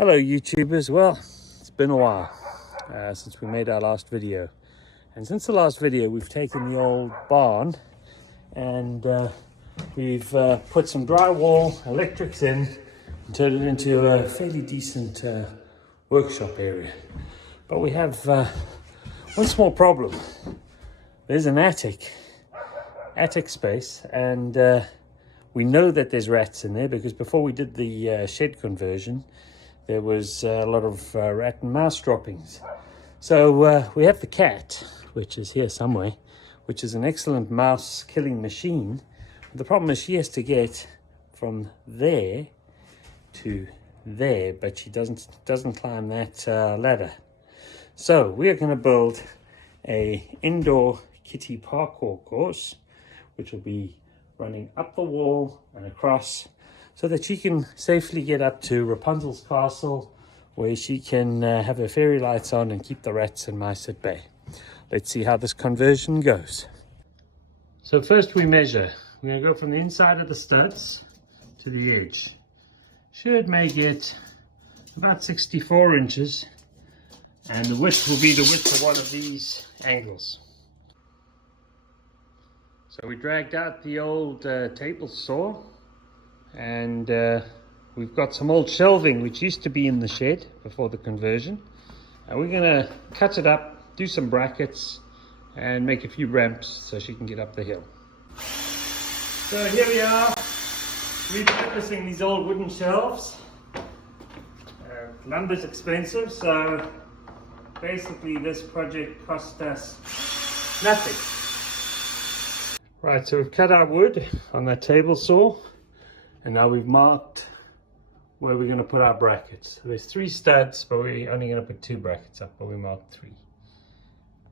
Hello YouTubers, well, it's been a while since we made our last video, and since the last video we've taken the old barn and we've put some drywall, electrics in and turned it into a fairly decent workshop area. But we have one small problem. There's an attic space, and we know that there's rats in there because before we did the shed conversion there was a lot of rat and mouse droppings. So we have the cat, which is here somewhere, which is an excellent mouse killing machine. The problem is she has to get from there to there, but she doesn't climb that ladder. So we are going to build a indoor kitty parkour course, which will be running up the wall and across, so that she can safely get up to Rapunzel's castle, where she can have her fairy lights on and keep the rats and mice at bay. Let's see how this conversion goes. So first we measure. We're going to go from the inside of the studs to the edge. Should make it about 64 inches, and the width will be the width of one of these angles. So we dragged out the old table saw, and we've got some old shelving which used to be in the shed before the conversion, and we're going to cut it up, do some brackets and make a few ramps so she can get up the hill. So here we are, repurposing these old wooden shelves. Lumber's expensive, so basically this project cost us nothing. Right, so we've cut our wood on that table saw, and now we've marked where we're going to put our brackets. So there's 3 studs, but we're only going to put 2 brackets up, but we marked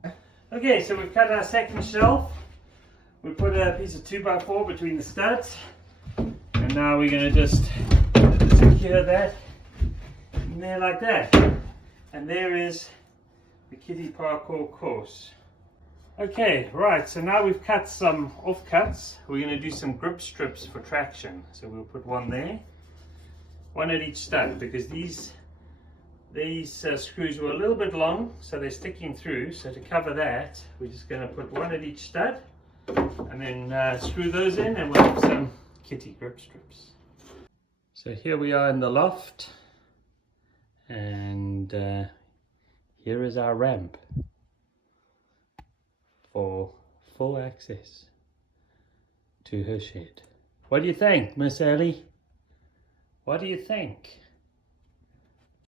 3. Okay, so we've cut our second shelf. We put a piece of 2x4 between the studs, and now we're going to just secure that in there like that. And there is the kiddie parkour course. Okay, right, so now we've cut some offcuts. We're going to do some grip strips for traction. So we'll put one there, one at each stud, because these screws were a little bit long, so they're sticking through. So to cover that, we're just going to put one at each stud, and then screw those in, and we'll have some kitty grip strips. So here we are in the loft, and here is our ramp for full access to her shed. What do you think, Miss Ellie? What do you think?